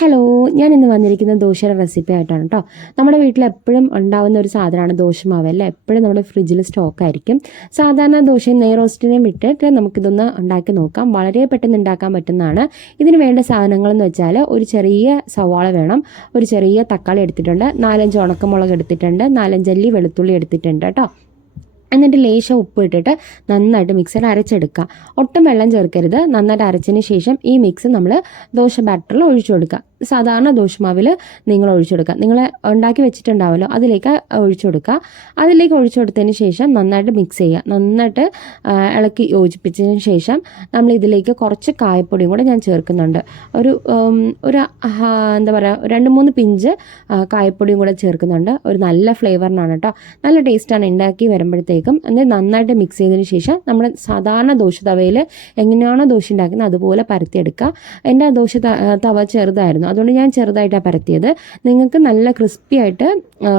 Hello, ഞാൻ ഇന്ന് വന്നിരിക്കുന്ന ദോശയുടെ റെസിപ്പി ആയിട്ടാണ് കേട്ടോ. നമ്മുടെ വീട്ടിൽ എപ്പോഴും ഉണ്ടാവുന്ന ഒരു സാധനമാണ് ദോശമാവ് അല്ലേ. എപ്പോഴും നമ്മുടെ ഫ്രിഡ്ജിൽ സ്റ്റോക്ക് ആയിരിക്കും. സാധാരണ ദോശയും നെയ് റോസ്റ്റിനെയും വിട്ടിട്ട് നമുക്കിതൊന്ന് ഉണ്ടാക്കി നോക്കാം. വളരെ പെട്ടെന്ന് ഉണ്ടാക്കാൻ പറ്റുന്നതാണ്. ഇതിന് വേണ്ട സാധനങ്ങളെന്ന് വെച്ചാൽ ഒരു ചെറിയ സവാള വേണം, ഒരു ചെറിയ തക്കാളി എടുത്തിട്ടുണ്ട്, 4-5 ഉണക്കമുളക് എടുത്തിട്ടുണ്ട്, 4-5 അല്ലി വെളുത്തുള്ളി എടുത്തിട്ടുണ്ട് കേട്ടോ. എന്നിട്ട് ലേശം ഉപ്പ് ഇട്ടിട്ട് നന്നായിട്ട് മിക്സിയിൽ അരച്ചെടുക്കുക. ഒട്ടും വെള്ളം ചേർക്കരുത്. നന്നായിട്ട് അരച്ചതിന് ശേഷം ഈ മിക്സ് നമ്മൾ ദോശ ബാറ്ററിൽ ഒഴിച്ചു കൊടുക്കുക. സാധാരണ ദോശമാവിൽ നിങ്ങൾ ഒഴിച്ചു കൊടുക്കുക. നിങ്ങൾ ഉണ്ടാക്കി വെച്ചിട്ടുണ്ടാവുമല്ലോ, അതിലേക്ക് ഒഴിച്ചു കൊടുക്കുക. അതിലേക്ക് ഒഴിച്ചു കൊടുത്തതിന് ശേഷം നന്നായിട്ട് മിക്സ് ചെയ്യുക. നന്നായിട്ട് ഇളക്കി യോജിപ്പിച്ചതിന് ശേഷം നമ്മൾ ഇതിലേക്ക് കുറച്ച് കായപ്പൊടിയും കൂടെ ഞാൻ ചേർക്കുന്നുണ്ട്. ഒരു എന്താ പറയുക, 2-3 പിഞ്ച് കായപ്പൊടിയും കൂടെ ചേർക്കുന്നുണ്ട്. ഒരു നല്ല ഫ്ലേവറിനാണ് കേട്ടോ. നല്ല ടേസ്റ്റാണ് ഉണ്ടാക്കി വരുമ്പോഴത്തേക്കും. എന്നിട്ട് നന്നായിട്ട് മിക്സ് ചെയ്തതിന് ശേഷം നമ്മുടെ സാധാരണ ദോശ തവയിൽ എങ്ങനെയാണോ ദോശ ഉണ്ടാക്കുന്നത് അതുപോലെ പരത്തിയെടുക്കുക. എൻ്റെ ദോശ തവ ചെറുതായിരുന്നു, അതുകൊണ്ട് ഞാൻ ചെറുതായിട്ടാണ് പരത്തിയത്. നിങ്ങൾക്ക് നല്ല ക്രിസ്പി ആയിട്ട്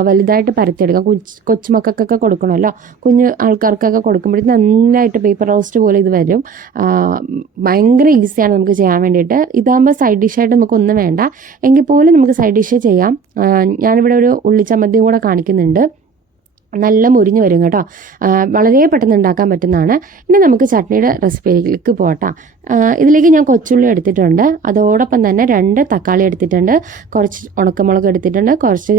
വലുതായിട്ട് പരത്തിയെടുക്കാം. കൊച്ചുമക്കൾക്കൊക്കെ കൊടുക്കണമല്ലോ, കുഞ്ഞു ആൾക്കാർക്കൊക്കെ കൊടുക്കുമ്പോഴത്തേക്കും നന്നായിട്ട് പേപ്പർ റോസ്റ്റ് പോലെ ഇത് വരും. ഭയങ്കര ഈസിയാണ് നമുക്ക് ചെയ്യാൻ വേണ്ടിയിട്ട്. ഇതാകുമ്പോൾ സൈഡ് ഡിഷായിട്ട് നമുക്കൊന്നും വേണ്ട, എങ്കിൽ പോലും നമുക്ക് സൈഡ് ഡിഷ് ചെയ്യാം. ഞാനിവിടെ ഒരു ഉള്ളിച്ചമ്മന്തിയും കൂടെ കാണിക്കുന്നുണ്ട്. നല്ല മുരിഞ്ഞ് വരും കേട്ടോ. വളരെ പെട്ടെന്ന് ഉണ്ടാക്കാൻ പറ്റുന്നതാണ്. ഇനി നമുക്ക് ചട്നിയുടെ റെസിപ്പിയിലേക്ക് പോകട്ടോ. ഇതിലേക്ക് ഞാൻ കൊച്ചുള്ളി എടുത്തിട്ടുണ്ട്, അതോടൊപ്പം തന്നെ 2 തക്കാളി എടുത്തിട്ടുണ്ട്, കുറച്ച് ഉണക്കമുളക് എടുത്തിട്ടുണ്ട്, കുറച്ച്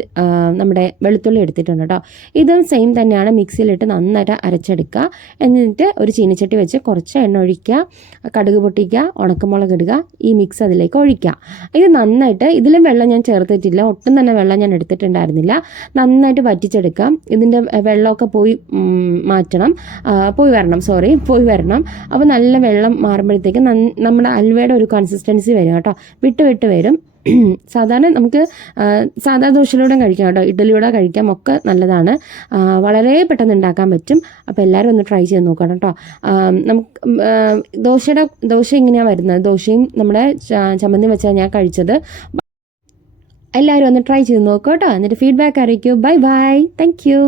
നമ്മുടെ വെളുത്തുള്ളി എടുത്തിട്ടുണ്ട് കേട്ടോ. ഇതും സെയിം തന്നെയാണ്. മിക്സിയിലിട്ട് നന്നായിട്ട് അരച്ചെടുക്കുക. എന്നിട്ട് ഒരു ചീനിച്ചട്ടി വെച്ച് കുറച്ച് എണ്ണ ഒഴിക്കുക, കടുക് പൊട്ടിക്കുക, ഉണക്കമുളക് ഇടുക, ഈ മിക്സ് അതിലേക്ക് ഒഴിക്കുക. ഇത് നന്നായിട്ട്, ഇതിലും വെള്ളം ഞാൻ ചേർത്തിട്ടില്ല, ഒട്ടും തന്നെ വെള്ളം ഞാൻ എടുത്തിട്ടുണ്ടായിരുന്നില്ല. നന്നായിട്ട് വറ്റിച്ചെടുക്കാം. ഇതിൻ്റെ വെള്ളമൊക്കെ പോയി വരണം. അപ്പോൾ നല്ല വെള്ളം മാറുമ്പോഴത്തേക്ക് നമ്മുടെ അൽവയുടെ ഒരു കൺസിസ്റ്റൻസി വരും കേട്ടോ. വിട്ട് വരും. സാധാരണ നമുക്ക് സാധാ ദോശയിലൂടെ കഴിക്കാം കേട്ടോ, ഇഡ്ഡലിയൂടെ കഴിക്കാം, ഒക്കെ നല്ലതാണ്. വളരെ പെട്ടെന്ന് ഉണ്ടാക്കാൻ പറ്റും. അപ്പോൾ എല്ലാവരും ഒന്ന് ട്രൈ ചെയ്ത് നോക്കണം കേട്ടോ. നമുക്ക് ദോശ ഇങ്ങനെയാണ് വരുന്നത്. ദോശയും നമ്മുടെ ചമ്മന്തി വെച്ചാൽ ഞാൻ കഴിച്ചത്. എല്ലാവരും ഒന്ന് ട്രൈ ചെയ്ത് നോക്കുക കേട്ടോ. എന്നിട്ട് ഫീഡ്ബാക്ക് അറിയിക്കൂ. Bye, thank U.